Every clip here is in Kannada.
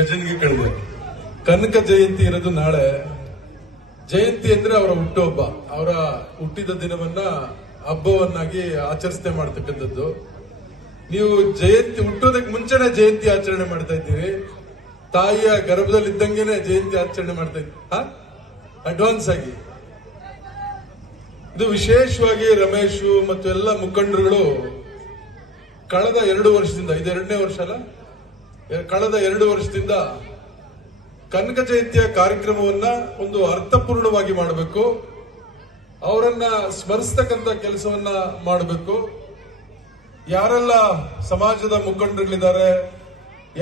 ಗಜನ್ಗೆ ಕಳೆದ ಕನಕ ಜಯಂತಿ ಇರೋದು ನಾಳೆ. ಜಯಂತಿ ಅಂದ್ರೆ ಅವರ ಹುಟ್ಟುಹಬ್ಬ. ಅವರ ಹುಟ್ಟಿದ ದಿನವನ್ನ ಹಬ್ಬವನ್ನಾಗಿ ಆಚರಿಸದೆ ಮಾಡ್ತಕ್ಕಂಥದ್ದು. ನೀವು ಜಯಂತಿ ಹುಟ್ಟೋದಕ್ಕೆ ಮುಂಚೆನೆ ಜಯಂತಿ ಆಚರಣೆ ಮಾಡ್ತಾ ಇದ್ದೀರಿ. ತಾಯಿಯ ಗರ್ಭದಲ್ಲಿ ಇದ್ದಂಗೆನೆ ಜಯಂತಿ ಆಚರಣೆ ಮಾಡ್ತಾ ಇದ್ದೀವಿ ಅಡ್ವಾನ್ಸ್ ಆಗಿ. ಇದು ವಿಶೇಷವಾಗಿ ರಮೇಶ್ ಮತ್ತು ಎಲ್ಲ ಮುಖಂಡರುಗಳು ಕಳೆದ ಎರಡು ವರ್ಷದಿಂದ, ಇದು ಎರಡನೇ ವರ್ಷ ಅಲ್ಲ? ಕಳೆದ ಎರಡು ವರ್ಷದಿಂದ ಕನಕ ಜಯಂತಿಯ ಕಾರ್ಯಕ್ರಮವನ್ನ ಒಂದು ಅರ್ಥಪೂರ್ಣವಾಗಿ ಮಾಡಬೇಕು. ಅವರನ್ನ ಸ್ಮರಿಸ್ತಕ್ಕಂಥ ಕೆಲಸವನ್ನ ಮಾಡಬೇಕು. ಯಾರೆಲ್ಲ ಸಮಾಜದ ಮುಖಂಡರುಗಳಿದ್ದಾರೆ,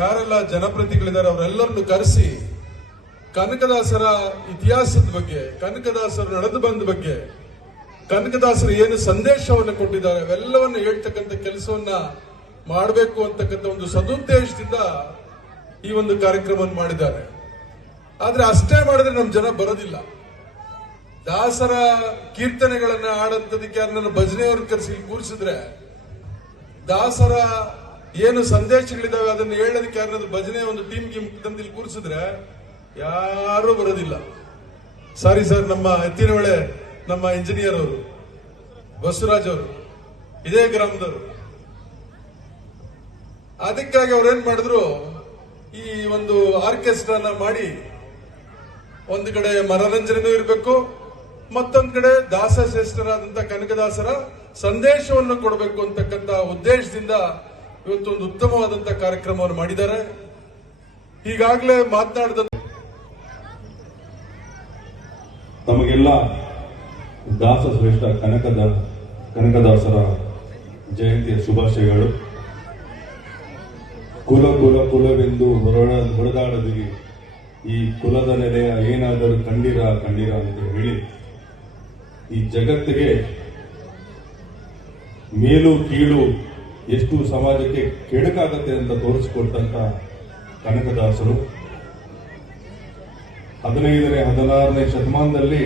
ಯಾರೆಲ್ಲ ಜನಪ್ರತಿಗಳಿದ್ದಾರೆ ಅವರೆಲ್ಲರನ್ನು ಕರೆಸಿ ಕನಕದಾಸರ ಇತಿಹಾಸದ ಬಗ್ಗೆ, ಕನಕದಾಸರು ನಡೆದು ಬಂದ ಬಗ್ಗೆ, ಕನಕದಾಸರು ಏನು ಸಂದೇಶವನ್ನು ಕೊಟ್ಟಿದ್ದಾರೆ, ಅವೆಲ್ಲವನ್ನು ಹೇಳ್ತಕ್ಕಂಥ ಕೆಲಸವನ್ನ ಮಾಡಬೇಕು ಅಂತಕ್ಕಂಥ ಒಂದು ಸದುದ್ದೇಶದಿಂದ ಈ ಒಂದು ಕಾರ್ಯಕ್ರಮವನ್ನು ಮಾಡಿದ್ದಾರೆ. ಆದ್ರೆ ಅಷ್ಟೇ ಮಾಡಿದ್ರೆ ನಮ್ಮ ಜನ ಬರೋದಿಲ್ಲ. ದಾಸರ ಕೀರ್ತನೆಗಳನ್ನ ಆಡಂತದಕ್ಕೆ ಯಾರನ್ನ ಭಜನೆಯವ್ರನ್ನ ಕರೆಸಿ ಕೂರಿಸಿದ್ರೆ ದಾಸರ ಏನು ಸಂದೇಶಗಳಿದಾವೆ ಅದನ್ನು ಹೇಳೋದಕ್ಕೆ ಯಾರನ್ನಾದ್ರು ಭಜನೆ ಒಂದು ಟೀಮ್ ಗಿಮ್ ತಂದು ಇಲ್ಲಿ ಕೂರಿಸಿದ್ರೆ ಯಾರು ಬರೋದಿಲ್ಲ. ಸಾರಿ ಸರ್ ನಮ್ಮ ಎತ್ತಿನಹೊಳೆ ನಮ್ಮ ಇಂಜಿನಿಯರ್ ಅವರು, ಬಸವರಾಜ್ ಅವರು, ಇದೇ ಗ್ರಾಮದವರು. ಅದಕ್ಕಾಗಿ ಅವ್ರೇನ್ ಮಾಡಿದ್ರು, ಈ ಒಂದು ಆರ್ಕೆಸ್ಟ್ರಾನ ಮಾಡಿ ಒಂದು ಕಡೆ ಮನರಂಜನೆನೂ ಇರಬೇಕು, ಮತ್ತೊಂದು ಕಡೆ ದಾಸ ಶ್ರೇಷ್ಠರಾದಂತಹ ಕನಕದಾಸರ ಸಂದೇಶವನ್ನು ಕೊಡಬೇಕು ಅಂತಕ್ಕಂಥ ಉದ್ದೇಶದಿಂದ ಇವತ್ತು ಒಂದು ಉತ್ತಮವಾದಂತಹ ಕಾರ್ಯಕ್ರಮವನ್ನು ಮಾಡಿದ್ದಾರೆ. ಈಗಾಗಲೇ ಮಾತನಾಡಿದ ನಮಗೆಲ್ಲ ದಾಸ ಶ್ರೇಷ್ಠ ಕನಕದ ಕನಕದಾಸರ ಜಯಂತಿಯ ಶುಭಾಶಯಗಳು. ಕುಲ ಕುಲ ಕುಲವೆಂದು ಹೊರಡ ಹೊಡೆದಾಡದಿರಿ ಈ ಕುಲದ ನೆಲೆಯ ಏನಾದರೂ ಕಂಡಿರ ಕಂಡಿರ ಅಂತ ಹೇಳಿ. ಈ ಜಗತ್ತಿಗೆ ಮೇಲು ಕೀಳು ಎಷ್ಟು ಸಮಾಜಕ್ಕೆ ಕೆಡುಕಾಗತ್ತೆ ಅಂತ ತೋರಿಸಿಕೊಟ್ಟಂತ ಕನಕದಾಸರು. ಹದಿನೈದನೇ, ಹದಿನಾರನೇ ಶತಮಾನದಲ್ಲಿ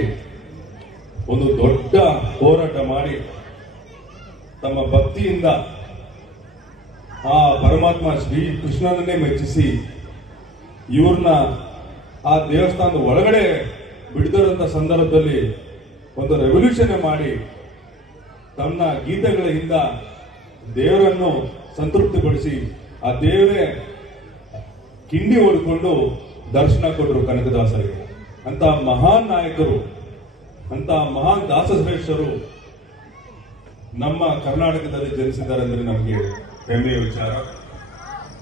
ಒಂದು ದೊಡ್ಡ ಹೋರಾಟ ಮಾಡಿ ತಮ್ಮ ಭಕ್ತಿಯಿಂದ ಆ ಪರಮಾತ್ಮ ಶ್ರೀ ಕೃಷ್ಣನನ್ನೇ ಮೆಚ್ಚಿಸಿ ಇವ್ರನ್ನ ಆ ದೇವಸ್ಥಾನದ ಒಳಗಡೆ ಬಿಡದಿರೋಂಥ ಸಂದರ್ಭದಲ್ಲಿ ಒಂದು ರೆವಲ್ಯೂಷನ್ ಮಾಡಿ ತನ್ನ ಗೀತೆಗಳಿಂದ ದೇವರನ್ನು ಸಂತೃಪ್ತಿಪಡಿಸಿ ಆ ದೇವರೇ ಕಿಂಡಿ ಹೊಡ್ಕೊಂಡು ದರ್ಶನ ಕೊಟ್ಟರು ಕನಕದಾಸರಿಗೆ. ಅಂತ ಮಹಾನ್ ನಾಯಕರು ಅಂತ ಮಹಾನ್ ದಾಸಶ್ರೇಷ್ಠರು ನಮ್ಮ ಕರ್ನಾಟಕದಲ್ಲಿ ಜನಿಸಿದ್ದಾರೆ ಅಂದ್ರೆ ನಮಗೆ ಹೆಮ್ಮೆಯ ವಿಚಾರ.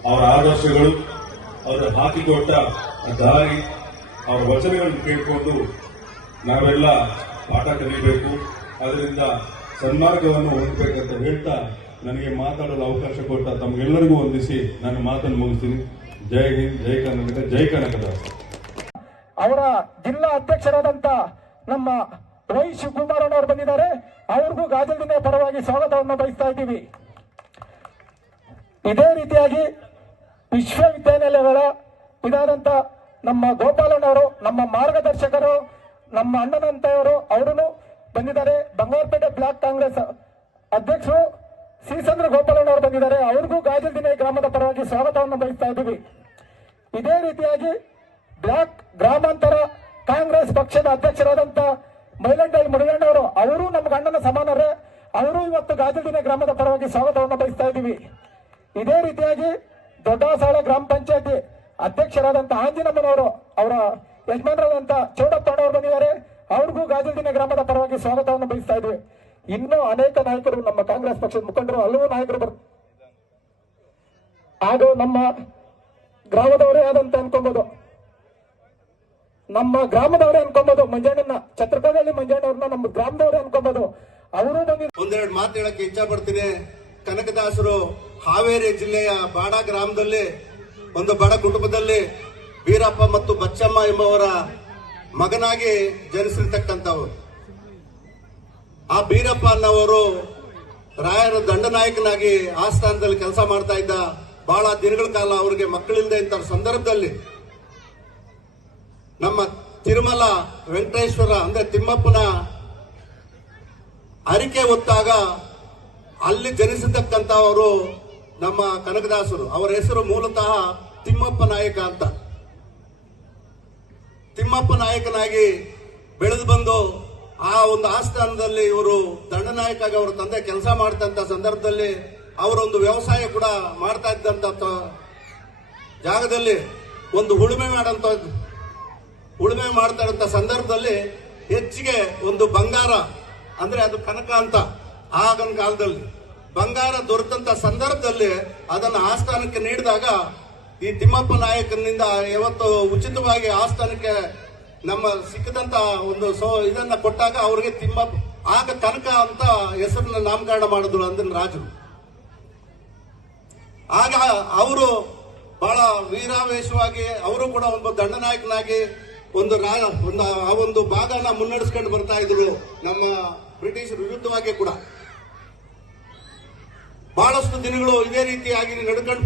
ಅವರ ಆದರ್ಶಗಳು, ಅವರ ಹಾಕಿಕೊಟ್ಟ ದಾರಿ, ಅವರ ವಚನಗಳನ್ನು ಕೇಳಿಕೊಂಡು ನಾವೆಲ್ಲ ಪಾಠ ಕಲಿಬೇಕು. ಅದರಿಂದ ಸನ್ಮಾರ್ಗವನ್ನು ಹೊಂದಬೇಕಂತ ಹೇಳ್ತಾ ನನಗೆ ಮಾತಾಡಲು ಅವಕಾಶ ಕೊಟ್ಟ ತಮಗೆಲ್ಲರಿಗೂ ವಂದಿಸಿ ನನ್ನ ಮಾತನ್ನು ಮುಗಿಸ್ತೀನಿ. ಜೈ ಹಿಂದ್, ಜೈ ಕರ್ನಾಟಕ, ಜೈ ಕನಕದಾಸ. ಅವರ ಜಿಲ್ಲಾ ಅಧ್ಯಕ್ಷರಾದಂತ ನಮ್ಮ ವೈ ಶಿವಕುಮಾರ್ ಅವರು ಬಂದಿದ್ದಾರೆ. ಅವ್ರಿಗೂ ಗಾಜಲಿನ ಪರವಾಗಿ ಸ್ವಾಗತವನ್ನು ಬಯಸ್ತಾ ಇದ್ದೀವಿ. ಇದೇ ರೀತಿಯಾಗಿ ವಿಶ್ವವಿದ್ಯಾನಿಲಯಗಳ ಇದಾದಂತ ನಮ್ಮ ಗೋಪಾಲನವರು ನಮ್ಮ ಮಾರ್ಗದರ್ಶಕರು, ನಮ್ಮ ಅಣ್ಣನಂತೆಯವರು ಅವರು ಬಂದಿದ್ದಾರೆ. ಬಂಗಾರಪೇಟೆ ಬ್ಲಾಕ್ ಕಾಂಗ್ರೆಸ್ ಅಧ್ಯಕ್ಷರು ಶ್ರೀಚಂದ್ರ ಗೋಪಾಲನವರು ಬಂದಿದ್ದಾರೆ. ಅವ್ರಿಗೂ ಗಾಜಲ್ದಿನ ಗ್ರಾಮದ ಪರವಾಗಿ ಸ್ವಾಗತವನ್ನು ಬಯಸ್ತಾ ಇದ್ದೀವಿ. ಇದೇ ರೀತಿಯಾಗಿ ಬ್ಲಾಕ್ ಗ್ರಾಮಾಂತರ ಕಾಂಗ್ರೆಸ್ ಪಕ್ಷದ ಅಧ್ಯಕ್ಷರಾದಂತ ಮೈಲಂಡಳ್ಳಿ ಮುರುಗಣ್ಣವರು, ಅವರು ನಮ್ಮ ಗಂಡನ ಸಮಾನರೇ. ಅವರು ಇವತ್ತು ಗಾಜಲ್ದಿನ ಗ್ರಾಮದ ಪರವಾಗಿ ಸ್ವಾಗತವನ್ನು ಬಯಸ್ತಾ ಇದ್ದೀವಿ. ಇದೇ ರೀತಿಯಾಗಿ ದೊಡ್ಡಸಾಳ ಗ್ರಾಮ ಪಂಚಾಯತಿ ಅಧ್ಯಕ್ಷರಾದಂತ ಆಂಜಿನಮ್ಮನವರು ಅವರ ಯಜಮಾನರಾದಂತಹ ಚೌಡಪ್ಪ ಅವರು ಬಂದಿದ್ದಾರೆ. ಅವ್ರಿಗೂ ಗಾಜಲ್ದಿನ ಗ್ರಾಮದ ಪರವಾಗಿ ಸ್ವಾಗತವನ್ನು ಬಯಸ್ತಾ ಇದ್ವಿ. ಇನ್ನೂ ಅನೇಕ ನಾಯಕರು ನಮ್ಮ ಕಾಂಗ್ರೆಸ್ ಪಕ್ಷದ ಮುಖಂಡರು ಹಲವು ನಾಯಕರು ಬರ್, ಹಾಗೂ ನಮ್ಮ ಗ್ರಾಮದವರೇ ಆದಂತ ಅನ್ಕೊಬಹುದು ನಮ್ಮ ಗ್ರಾಮದವರೇ ಅನ್ಕೊಬಹುದು ಮಂಜಣ್ಣನ ಛತ್ರಪದಲ್ಲಿ ಮಂಜಣ್ಣವ್ರನ್ನ ನಮ್ಮ ಗ್ರಾಮದವರೇ ಅನ್ಕೊಬಹುದು ಅವರು ಬಂದಿ ಒಂದೆರಡು ಮಾತು ಹೇಳಕ್ಕೆ ಇಚ್ಛಾ ಪಡ್ತೀನಿ ಕನಕದಾಸರು ಹಾವೇರಿ ಜಿಲ್ಲೆಯ ಬಾಡ ಗ್ರಾಮದಲ್ಲಿ, ಒಂದು ಬಡ ಕುಟುಂಬದಲ್ಲಿ ವೀರಪ್ಪ ಮತ್ತು ಬಚ್ಚಮ್ಮ ಎಂಬವರ ಮಗನಾಗಿ ಜನಿಸಿರ್ತಕ್ಕಂಥವ್ರು ಆ ಬೀರಪ್ಪ ಅನ್ನೋರು ರಾಯರ ದಂಡನಾಯಕನಾಗಿ ಆ ಸ್ಥಾನದಲ್ಲಿ ಕೆಲಸ ಮಾಡ್ತಾ ಇದ್ದ ಬಹಳ ದಿನಗಳ ಕಾಲ ಅವರಿಗೆ ಮಕ್ಕಳಿಲ್ಲದೆ ಇಂಥ ಸಂದರ್ಭದಲ್ಲಿ ನಮ್ಮ ತಿರುಮಲ ವೆಂಕಟೇಶ್ವರ, ಅಂದ್ರೆ ತಿಮ್ಮಪ್ಪನ ಅರಿಕೆ ಹೊತ್ತಾಗ ಅಲ್ಲಿ ಜನಿಸಿರ್ತಕ್ಕಂಥವರು ನಮ್ಮ ಕನಕದಾಸರು, ಅವರ ಹೆಸರು ಮೂಲತಃ ತಿಮ್ಮಪ್ಪ ನಾಯಕ ಅಂತ. ತಿಮ್ಮಪ್ಪ ನಾಯಕನಾಗಿ ಬೆಳೆದು ಬಂದು ಆ ಒಂದು ಆಸ್ಥಾನದಲ್ಲಿ ಇವರು ದಂಡನಾಯಕಾಗಿ ಅವರ ತಂದೆ ಕೆಲಸ ಮಾಡ್ತಂತ ಸಂದರ್ಭದಲ್ಲಿ ಅವರೊಂದು ವ್ಯವಸಾಯ ಕೂಡ ಮಾಡ್ತಾ ಇದ್ದಂತ ಜಾಗದಲ್ಲಿ ಒಂದು ಉಳುಮೆ ಮಾಡಂತ ಉಳುಮೆ ಮಾಡ್ತಾ ಸಂದರ್ಭದಲ್ಲಿ ಹೆಚ್ಚಿಗೆ ಒಂದು ಬಂಗಾರ, ಅಂದ್ರೆ ಅದು ಕನಕ ಅಂತ ಆಗಿನ ಕಾಲದಲ್ಲಿ ಬಂಗಾರ ದೊರೆತಂತ ಸಂದರ್ಭದಲ್ಲಿ ಅದನ್ನ ಆಸ್ಥಾನಕ್ಕೆ ನೀಡಿದಾಗ ಈ ತಿಮ್ಮಪ್ಪ ನಾಯಕನಿಂದ ಯಾವತ್ತು ಉಚಿತವಾಗಿ ಆಸ್ಥಾನಕ್ಕೆ ನಮ್ಮ ಸಿಕ್ಕದಂತ ಒಂದು ಸೋ ಇದನ್ನ ಕೊಟ್ಟಾಗ ಅವ್ರಿಗೆ ತಿಮ್ಮಪ್ಪ ಆಗ ಕನಕ ಅಂತ ಹೆಸರನ್ನ ನಾಮಕರಣ ಮಾಡಿದ್ರು ಅಂದಿನ ರಾಜರು. ಆಗ ಅವರು ಬಹಳ ವೀರಾವೇಶವಾಗಿ ಅವರು ಕೂಡ ಒಬ್ಬ ದಂಡನಾಯಕನಾಗಿ ಒಂದು ರಾ ಒಂದು ಆ ಒಂದು ಭಾಗನ ಮುನ್ನಡೆಸ್ಕೊಂಡು ಬರ್ತಾ ಇದ್ರು ನಮ್ಮ ಬ್ರಿಟಿಷ್ ವಿರುದ್ಧವಾಗಿ ಕೂಡ. ಬಹಳಷ್ಟು ದಿನಗಳು ಇದೇ ರೀತಿಯಾಗಿ ನಡ್ಕೊಂಡು